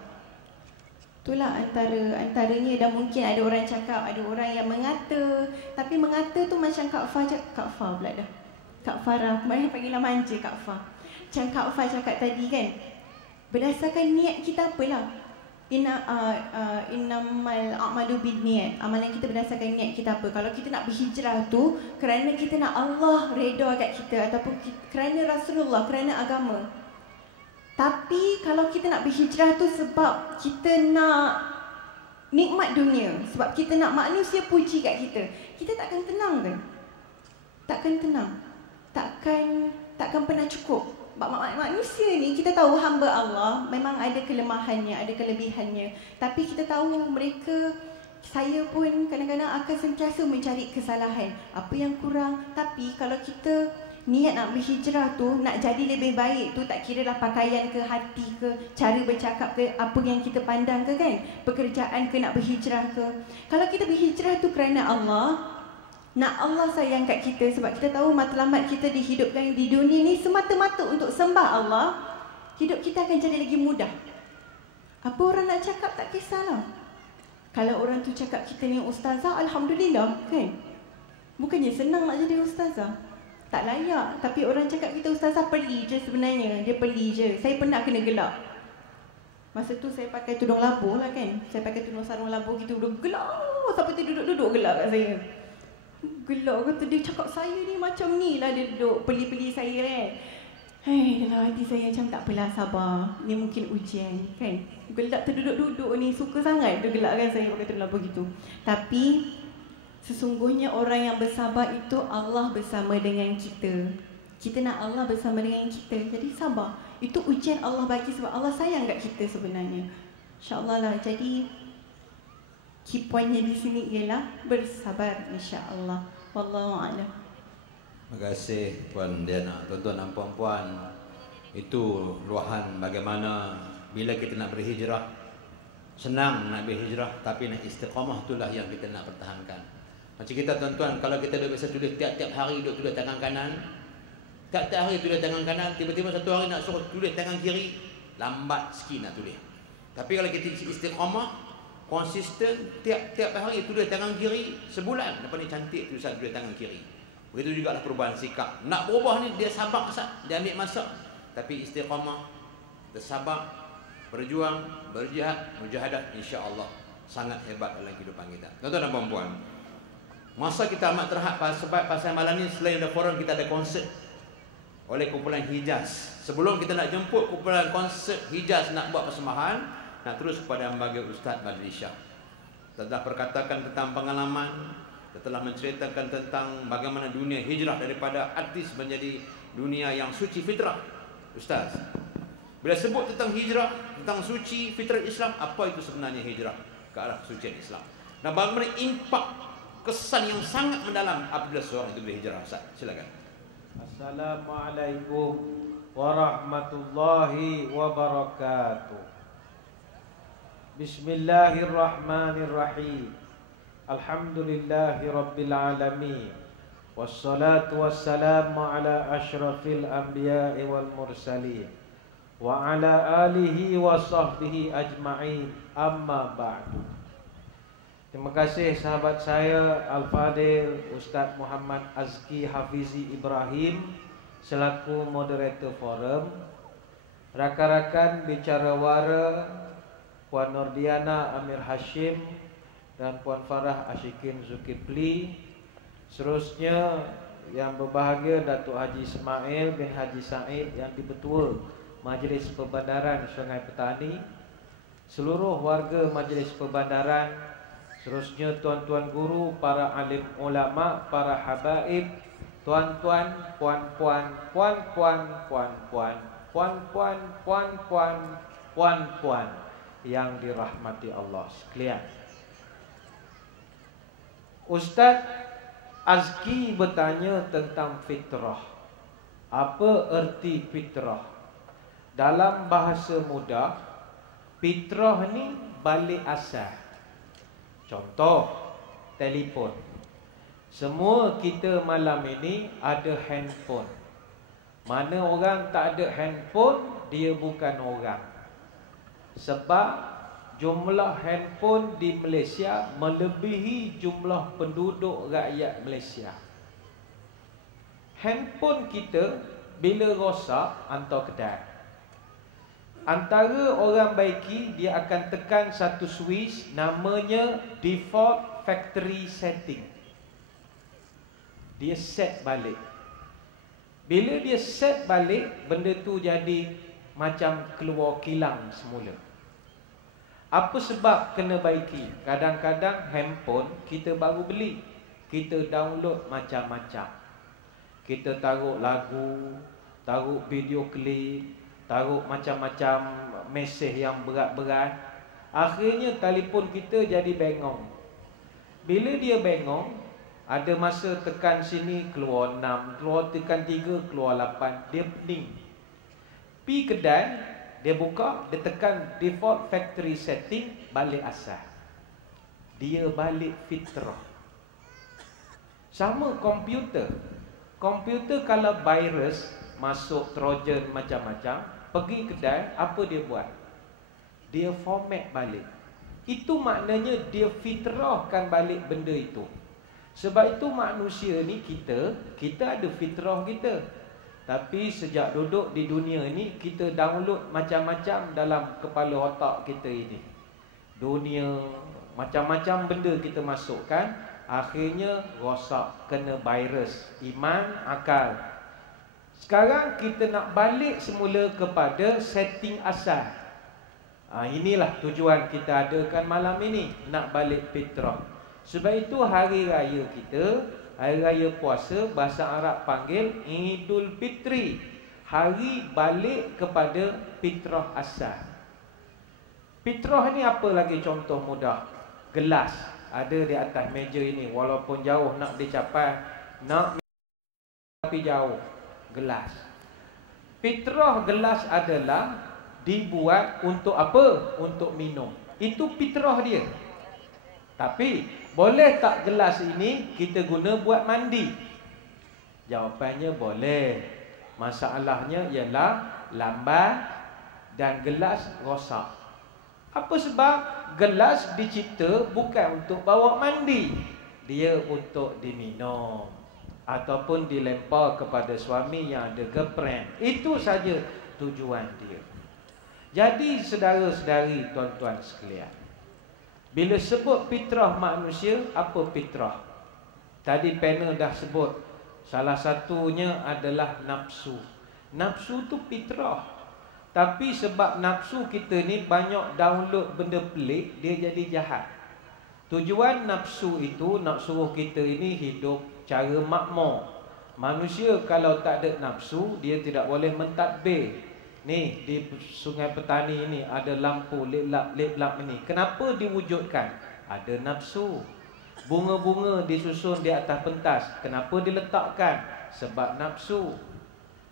Itulah antaranya. Dan mungkin ada orang cakap, ada orang yang mengata, tapi mengata tu macam Kak Fah pula dah. Kak Farah, kemarin panggilan manja Kak Fah. Macam Kak Fah cakap tadi kan, berdasarkan niat kita apalah. Innamal a'malu binniat. Amalan kita berdasarkan niat kita apa. Kalau kita nak berhijrah tu kerana kita nak Allah redha kat kita, ataupun kerana Rasulullah, kerana agama. Tapi kalau kita nak berhijrah tu sebab kita nak nikmat dunia, sebab kita nak manusia puji kat kita, kita takkan tenang kan? Takkan tenang. Takkan takkan pernah cukup. Manusia ni kita tahu hamba Allah memang ada kelemahannya, ada kelebihannya. Tapi kita tahu mereka, saya pun kadang-kadang akan sentiasa mencari kesalahan. Apa yang kurang. Tapi kalau kita niat nak berhijrah tu, nak jadi lebih baik tu, tak kira lah pakaian ke, hati ke, cara bercakap ke, apa yang kita pandang ke kan, pekerjaan ke, nak berhijrah ke. Kalau kita berhijrah tu kerana Allah, nak Allah sayang kat kita, sebab kita tahu matlamat kita dihidupkan di dunia ni semata-mata untuk sembah Allah, hidup kita akan jadi lagi mudah. Apa orang nak cakap tak kisahlah. Kalau orang tu cakap kita ni ustazah, alhamdulillah kan. Bukannya senang nak jadi ustazah, tak layak. Tapi orang cakap kita ustazah, peli je sebenarnya. Dia peli je. Saya pernah kena gelak. Masa tu saya pakai tudung labuh lah kan. Saya pakai tudung sarung labuh gitu, duduk gelak. Sampai dia duduk-duduk gelak kat saya. Gelak kata dia cakap saya ni macam ni lah. Dia duduk peli-peli saya kan. Dalam hati saya macam tak apalah, sabar. Ni mungkin ujian kan. Gelak terduduk-duduk ni, suka sangat dia gelak kan saya pakai tudung labuh gitu. Tapi sesungguhnya orang yang bersabar itu Allah bersama dengan kita. Kita nak Allah bersama dengan kita. Jadi sabar. Itu ujian Allah bagi sebab Allah sayang kat kita sebenarnya. InsyaAllah lah. Jadi key pointnya di sini ialah bersabar insya-Allah. Wallahu a'lam. Terima kasih Puan Diana. Tuan-tuan dan puan-puan, itu luahan bagaimana bila kita nak berhijrah. Senang nak berhijrah, tapi nak istiqamah itulah yang kita nak pertahankan. Macam kita tuan-tuan, kalau kita dah biasa tulis tiap-tiap hari duduk tulis tangan kanan, tiap-tiap hari tulis tangan kanan, tiba-tiba satu hari nak suruh tulis tangan kiri, lambat sikit nak tulis. Tapi kalau kita istiqamah, konsisten, tiap-tiap hari tulis tangan kiri, sebulan lepas ni cantik tulisan tulis tangan kiri. Begitu juga lah perubahan sikap. Nak berubah ni dia sabar kesat, dia ambil masa. Tapi istiqamah, bersabar, berjuang, berjihad, mujahadah, insya-Allah sangat hebat dalam kehidupan kita. Tuan-tuan dan puan-puan, masa kita amat terhad sebab pasal malam ni selain ada forum, kita ada konsert oleh kumpulan Hijaz. Sebelum kita nak jemput kumpulan konsert Hijaz nak buat persembahan, nak terus kepada Lembaga Ustaz Madrisyah. Kita telah perkatakan tentang pengalaman, kita telah menceritakan tentang bagaimana dunia hijrah daripada artis menjadi dunia yang suci fitrah. Ustaz, bila sebut tentang hijrah, tentang suci fitrah Islam, apa itu sebenarnya hijrah ke arah kesucian Islam? Dan bagaimana impak kesan yang sangat mendalam apabila seorang itu berhijrah? Ustaz, silakan. Assalamualaikum warahmatullahi wabarakatuh. Bismillahirrahmanirrahim. Alhamdulillahi rabbil alamin. Wassalatu wassalamu ala ashrafil anbiya'i wal mursalin wa ala alihi wa sahbihi ajma'in, amma ba'du. Terima kasih sahabat saya Al-Fadil Ustaz Muhammad Azki Hafizi Ibrahim selaku moderator forum, rakan-rakan bicara wara Puan Nordiana Amir Hashim dan Puan Farah Ashikin Zulkifli, seterusnya yang berbahagia Datuk Haji Ismail bin Haji Said yang Dipertua Majlis Perbandaran Sungai Petani, seluruh warga Majlis Perbandaran, seterusnya tuan-tuan guru, para alim ulama, para habaib, tuan-tuan, puan-puan, puan-puan, puan-puan, puan-puan, puan-puan, puan-puan yang dirahmati Allah sekalian. Ustaz Azki bertanya tentang fitrah. Apa erti fitrah? Dalam bahasa mudah, fitrah ni balik asal. Contoh, telefon. Semua kita malam ini ada handphone. Mana orang tak ada handphone, dia bukan orang. Sebab jumlah handphone di Malaysia melebihi jumlah penduduk rakyat Malaysia. Handphone kita bila rosak, hantar kedai. Antara orang baiki, dia akan tekan satu switch namanya default factory setting. Dia set balik. Bila dia set balik, benda tu jadi macam keluar kilang semula. Apa sebab kena baiki? Kadang-kadang handphone kita baru beli, kita download macam-macam. Kita taruh lagu, taruh video klip, taruh macam-macam mesej yang berat-berat. Akhirnya telefon kita jadi bengong. Bila dia bengong, ada masa tekan sini keluar 6, keluar tekan 3 keluar 8, dia pening. Pi kedai, dia buka, dia tekan default factory setting, balik asal. Dia balik fitrah. Sama komputer. Komputer kalau virus masuk, trojan macam-macam, pergi kedai, apa dia buat? Dia format balik. Itu maknanya dia fitrahkan balik benda itu. Sebab itu manusia ni kita ada fitrah kita. Tapi sejak duduk di dunia ni, kita download macam-macam dalam kepala otak kita ini. Dunia, macam-macam benda kita masukkan, akhirnya rosak, kena virus iman, akal. Sekarang kita nak balik semula kepada setting asal. Inilah tujuan kita adakan malam ini, nak balik fitrah. Sebab itu hari raya kita, hari raya puasa, bahasa Arab panggil Idul Fitri, hari balik kepada fitrah asal. Fitrah ni apa lagi contoh mudah? Gelas ada di atas meja ini, walaupun jauh nak dicapai, nak tapi jauh. Gelas. Fitrah gelas adalah dibuat untuk apa? Untuk minum. Itu fitrah dia. Tapi boleh tak gelas ini kita guna buat mandi? Jawapannya boleh. Masalahnya ialah lambat dan gelas rosak. Apa sebab? Gelas dicipta bukan untuk bawa mandi, dia untuk diminum ataupun dilempar kepada suami yang ada girlfriend. Itu saja tujuan dia. Jadi saudara-saudari, tuan-tuan sekalian, bila sebut fitrah manusia, apa fitrah? Tadi panel dah sebut, salah satunya adalah nafsu. Nafsu tu fitrah. Tapi sebab nafsu kita ni banyak download benda pelik, dia jadi jahat. Tujuan nafsu itu nak suruh kita ini hidup cara makmur. Manusia kalau tak ada nafsu, dia tidak boleh mentadbir. Ni di Sungai Petani ini ada lampu lip-lap ini. Kenapa diwujudkan? Ada nafsu. Bunga-bunga disusun di atas pentas. Kenapa diletakkan? Sebab nafsu.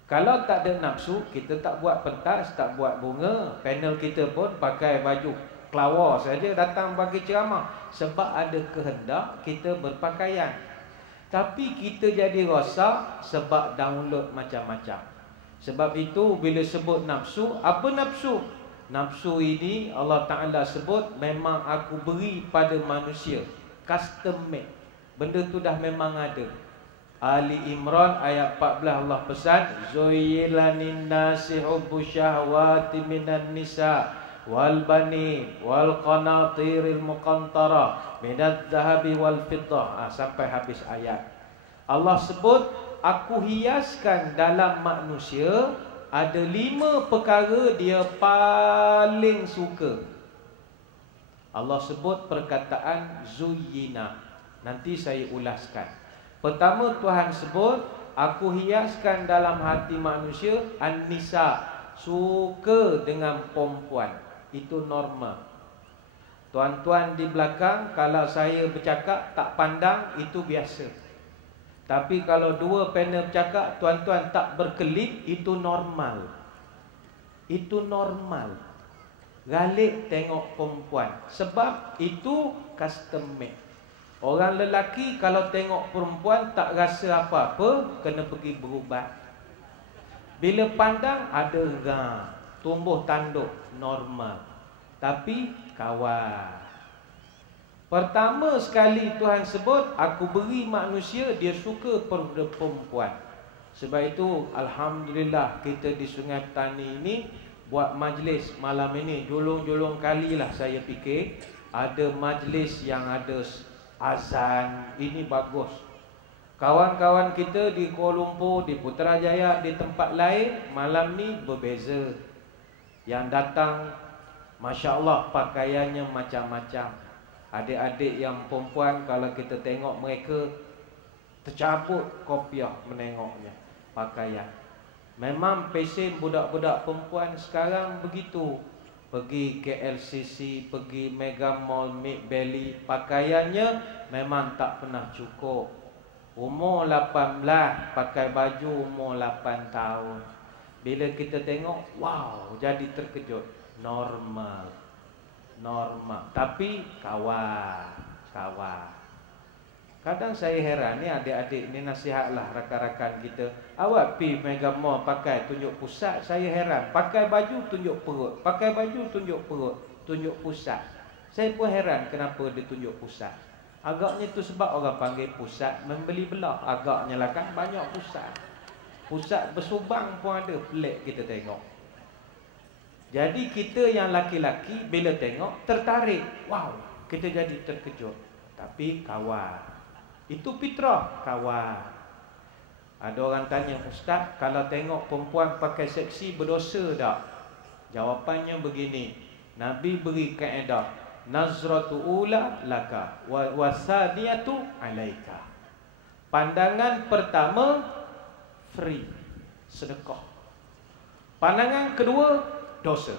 Kalau tak ada nafsu, kita tak buat pentas, tak buat bunga. Panel kita pun pakai baju kelawar saja datang bagi ceramah. Sebab ada kehendak kita berpakaian. Tapi kita jadi rosak sebab download macam-macam. Sebab itu bila sebut nafsu, apa nafsu? Nafsu ini Allah Ta'ala sebut memang aku beri pada manusia, custom made. Benda tu dah memang ada. Ali Imran ayat 14 Allah pesan, Zuyilanin nasi hubbu syahwati minan nisa wal bani wal qanatiril muqantara minad dhahabi wal fiddah. Sampai habis ayat. Allah sebut, aku hiaskan dalam manusia ada 5 perkara dia paling suka. Allah sebut perkataan zuyyina. Nanti saya ulaskan. Pertama Tuhan sebut, aku hiaskan dalam hati manusia an-nisa, suka dengan perempuan. Itu normal. Tuan-tuan di belakang, kalau saya bercakap tak pandang, itu biasa. Tapi kalau dua panel bercakap, tuan-tuan tak berkelip, itu normal. Itu normal. Galik tengok perempuan. Sebab itu custom made. Orang lelaki kalau tengok perempuan tak rasa apa-apa, kena pergi berubat. Bila pandang ada gam, tumbuh tanduk, normal. Tapi kawan. Pertama sekali Tuhan sebut, aku beri manusia dia suka pada perempuan. Sebab itu alhamdulillah kita di Sungai Petani ini buat majlis malam ini. Julung-julung kalilah saya fikir ada majlis yang ada azan. Ini bagus. Kawan-kawan kita di Kuala Lumpur, di Putrajaya, di tempat lain malam ni berbeza. Yang datang, Masya Allah, pakaiannya macam-macam. Adik-adik yang perempuan, kalau kita tengok mereka tercabut kopiah menengoknya pakaian. Memang pesen budak-budak perempuan sekarang begitu. Pergi KLCC, pergi Mega Mall, Mid Valley, pakaiannya memang tak pernah cukup. Umur 18, pakai baju umur 8 tahun. Bila kita tengok, wow, jadi terkejut. Normal. Tapi kawal. Kadang saya heran ni adik-adik ni, nasihatlah rakan-rakan kita. Awak pergi Mega Mall pakai tunjuk pusat, saya heran. Pakai baju tunjuk perut, pakai baju tunjuk perut, tunjuk pusat. Saya pun heran kenapa dia tunjuk pusat. Agaknya tu sebab orang panggil pusat membeli belah. Agaknya lah kan banyak pusat. Pusat bersubang pun ada, pelik kita tengok. Jadi kita yang laki-laki bila tengok tertarik. Wow, kita jadi terkejut. Tapi kawal. Itu fitrah, kawal. Ada orang tanya, Ustaz, kalau tengok perempuan pakai seksi berdosa tak? Jawapannya begini, Nabi beri kaedah, nazratu ula laka wa wasaniyatu alaika. Pandangan pertama free, sedekah. Pandangan kedua dosa.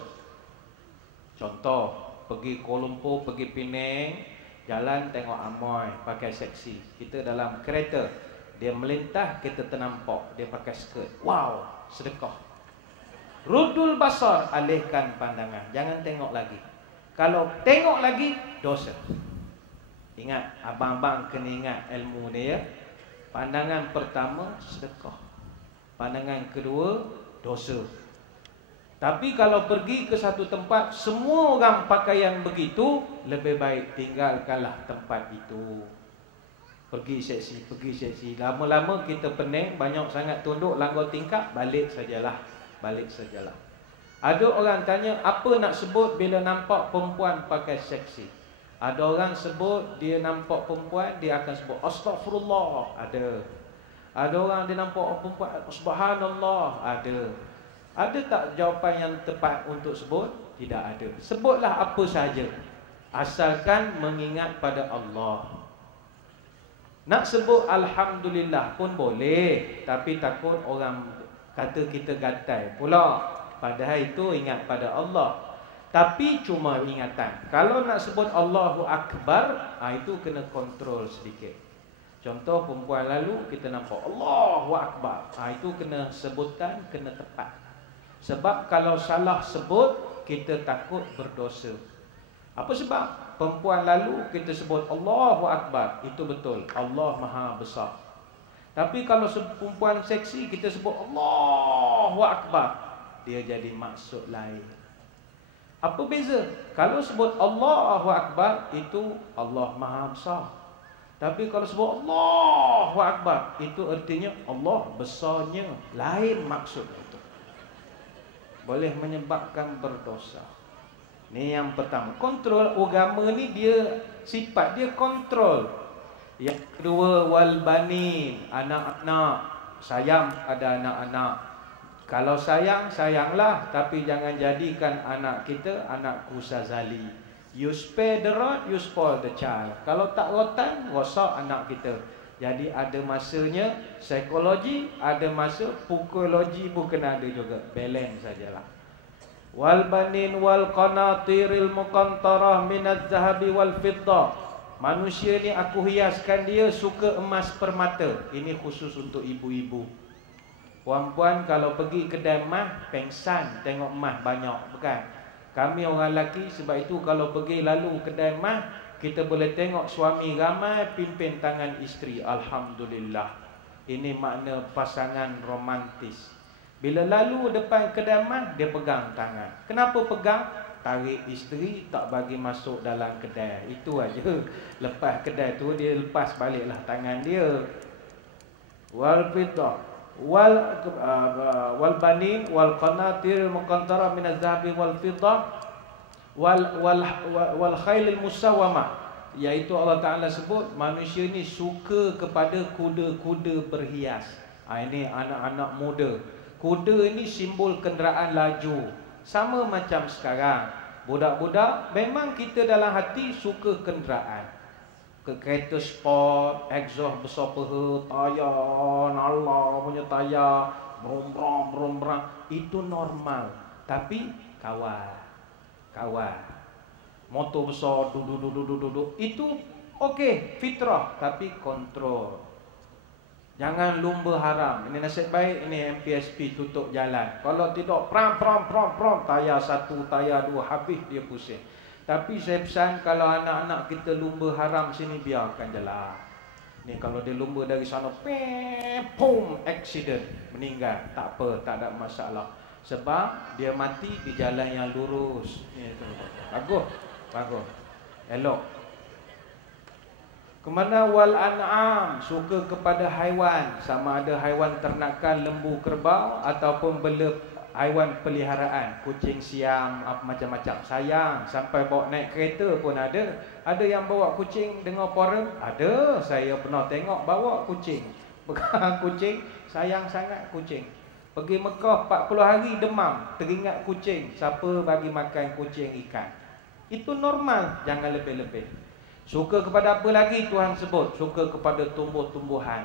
Contoh, pergi Kuala Lumpur, pergi Penang, jalan tengok Amoy pakai seksi. Kita dalam kereta, dia melintah, kita ternampak dia pakai skirt. Wow, sedekah. Rudul basar, alihkan pandangan, jangan tengok lagi. Kalau tengok lagi, dosa. Ingat, abang-abang kena ingat ilmu dia. Pandangan pertama sedekah, pandangan kedua dosa. Tapi kalau pergi ke satu tempat, semua orang pakaian begitu, lebih baik tinggalkanlah tempat itu. Pergi seksi. Lama-lama kita pening, banyak sangat tunduk, langgar tingkap, balik sajalah. Ada orang tanya, apa nak sebut bila nampak perempuan pakai seksi? Ada orang sebut, dia nampak perempuan, dia akan sebut Astaghfirullah, ada. Ada orang dia nampak perempuan, Subhanallah, ada. Ada tak jawapan yang tepat untuk sebut? Tidak ada. Sebutlah apa saja, asalkan mengingat pada Allah. Nak sebut Alhamdulillah pun boleh, tapi takut orang kata kita gatai pula. Padahal itu ingat pada Allah. Tapi cuma ingatan. Kalau nak sebut Allahu Akbar, itu kena kontrol sedikit. Contoh perempuan lalu kita nampak Allahu Akbar, itu kena sebutan, kena tepat. Sebab kalau salah sebut, kita takut berdosa. Apa sebab? Perempuan lalu kita sebut Allahu Akbar, itu betul, Allah Maha Besar. Tapi kalau perempuan seksi kita sebut Allahu Akbar, dia jadi maksud lain. Apa beza? Kalau sebut Allahu Akbar, itu Allah Maha Besar. Tapi kalau sebut Allahu Akbar, itu artinya Allah besarnya, lain maksud itu. Boleh menyebabkan berdosa. Ni yang pertama. Kontrol agama ni dia sifat dia kontrol. Yang kedua, wal banin, anak-anak. Sayang ada anak-anak. Kalau sayang, sayanglah, tapi jangan jadikan anak kita anakku Sazali. You spare the rod, you spoil the child. Kalau tak rotan, rosak anak kita. Jadi ada masanya psikologi, ada masa pukologi pun kena ada juga. Balance sajalah. Wal banin wal qanatiril muqantarah minaz zahabi wal fiddah. Manusia ni aku hiaskan dia suka emas permata. Ini khusus untuk ibu-ibu. Puan-puan kalau pergi kedai emas, pengsan tengok emas banyak, bukan? Kami orang lelaki sebab itu kalau pergi lalu kedai emas, kita boleh tengok suami ramai pimpin tangan isteri. Alhamdulillah. Ini makna pasangan romantis. Bila lalu depan kedai emas, dia pegang tangan. Kenapa pegang? Tarik isteri, tak bagi masuk dalam kedai. Itu aja. Lepas kedai tu, dia lepas baliklah tangan dia. Wal fiddah wal banin wal qanatir muqantara min az-zahabi wal fiddah wal khailil musawwamah, iaitu Allah Ta'ala sebut manusia ni suka kepada kuda-kuda berhias. Ini anak-anak muda. Kuda ini simbol kenderaan laju. Sama macam sekarang, budak-budak memang kita dalam hati suka kenderaan. Kereta sport, exhaust besar peha, tayar, Allah punya tayar, berombrang, itu normal. Tapi kawal. Motor besar, duduk, itu okey, fitrah, tapi kontrol. Jangan lumba haram. Ini nasib baik, ini MPSP tutup jalan. Kalau tidak, pram, tayar 1, tayar 2, habis dia pusing. Tapi saya pesan, kalau anak-anak kita lumba haram sini, biarkan jalan. Ni kalau dia lumba dari sana, pum, accident, meninggal. Tak apa, tak ada masalah. Sebab dia mati di jalan yang lurus. Ni, bagus. Elok. Kemana wal an'am, suka kepada haiwan, sama ada haiwan ternakan, lembu, kerbau, ataupun bela haiwan peliharaan, kucing, siam, apa macam-macam. Sayang, sampai bawa naik kereta pun ada. Ada yang bawa kucing dengan forum? Ada, saya pernah tengok bawa kucing. Pegang kucing, sayang sangat kucing. Pergi Mekah 40 hari demam, teringat kucing. Siapa bagi makan kucing ikan? Itu normal, jangan lebih-lebih. Suka kepada apa lagi Tuhan sebut? Suka kepada tumbuh-tumbuhan.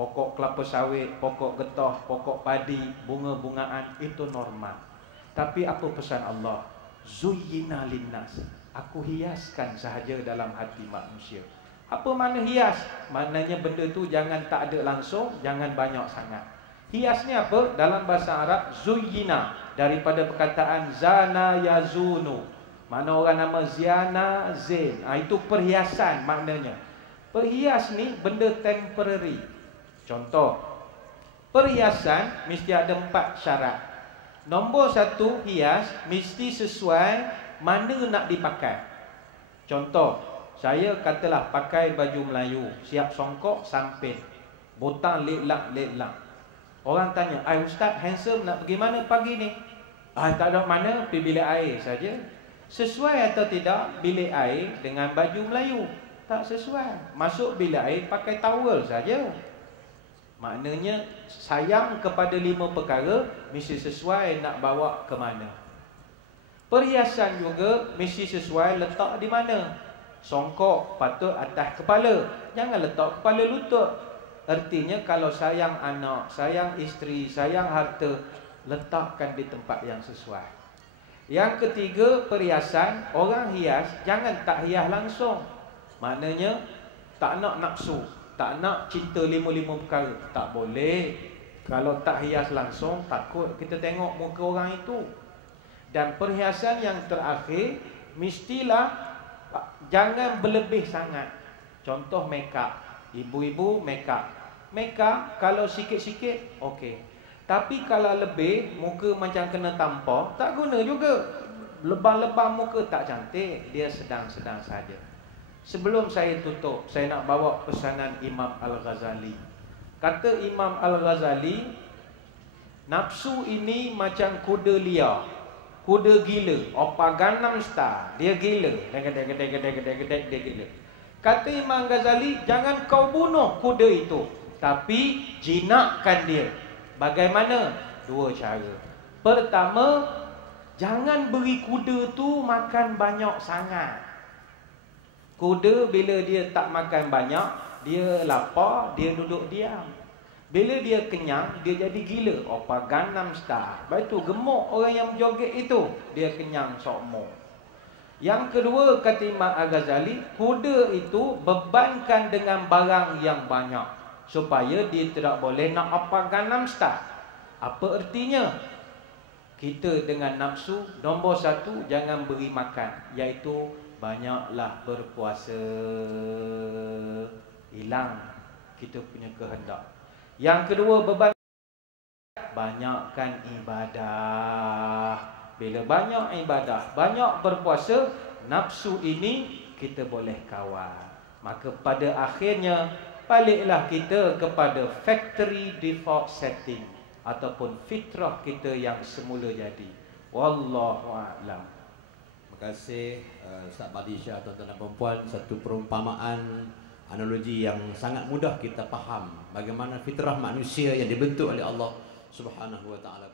Pokok kelapa sawit, pokok getah, pokok padi, bunga-bungaan, itu normal. Tapi apa pesan Allah? Zuyyina linnas. Aku hiaskan sahaja dalam hati manusia. Apa makna hias? Maknanya benda tu jangan tak ada langsung, jangan banyak sangat. Hias ni apa? Dalam bahasa Arab, zuyyina, daripada perkataan zana yazunu. Mana orang nama Ziana, Zain. Itu perhiasan maknanya. Perhias ni benda temporary. Contoh, perhiasan mesti ada 4 syarat. Nombor 1, hias mesti sesuai mana nak dipakai. Contoh, saya katalah pakai baju Melayu, siap songkok, samping, botang lelak. Orang tanya, Ustaz handsome, nak pergi mana pagi ni? Tak ada mana, pergi bilik air saja. Sesuai atau tidak bilik air dengan baju Melayu? Tak sesuai. Masuk bilik air pakai towel saja. Maknanya sayang kepada 5 perkara, mesti sesuai nak bawa ke mana. Perhiasan juga mesti sesuai letak di mana. Songkok patut atas kepala, jangan letak kepala lutut. Artinya kalau sayang anak, sayang isteri, sayang harta, letakkan di tempat yang sesuai. Yang ketiga, perhiasan, orang hias jangan tak hias langsung. Maknanya tak nak nafsu, tak nak cinta 5 perkara. Tak boleh. Kalau tak hias langsung, takut kita tengok muka orang itu. Dan perhiasan yang terakhir, mestilah jangan berlebih sangat. Contoh make up. Ibu-ibu make up. Make up kalau sikit-sikit, okey. Tapi kalau lebih, muka macam kena tampar, tak guna juga. Lebam-lebam muka tak cantik. Dia sedang-sedang saja. Sebelum saya tutup, saya nak bawa pesanan Imam Al-Ghazali. Kata Imam Al-Ghazali, nafsu ini macam kuda liar, kuda gila, opa Gangnam Style. Dia gila. Dia gila. Kata Imam Ghazali, jangan kau bunuh kuda itu, tapi jinakkan dia. Bagaimana? 2 cara. Pertama, jangan beri kuda tu makan banyak sangat. Kuda bila dia tak makan banyak, dia lapar, dia duduk diam. Bila dia kenyang, dia jadi gila. Opa Gangnam Style. Lepas tu gemuk orang yang joget itu, dia kenyang sokmo. Yang kedua, kata Imam Al-Ghazali, kuda itu bebankan dengan barang yang banyak, supaya dia tidak boleh nak apa Gangnam Style. Apa artinya? Kita dengan nafsu, nombor 1, jangan beri makan, iaitu banyaklah berpuasa. Hilang kita punya kehendak. Yang kedua, beban, banyakkan ibadah. Bila banyak ibadah, banyak berpuasa, nafsu ini kita boleh kawal. Maka pada akhirnya baliklah kita kepada factory default setting ataupun fitrah kita yang semula jadi. Wallahu a'lam. Terima kasih Ustaz Badisha, tuan-tuan dan puan-puan. Satu perumpamaan, analogi yang sangat mudah kita faham bagaimana fitrah manusia yang dibentuk oleh Allah Subhanahu wa taala.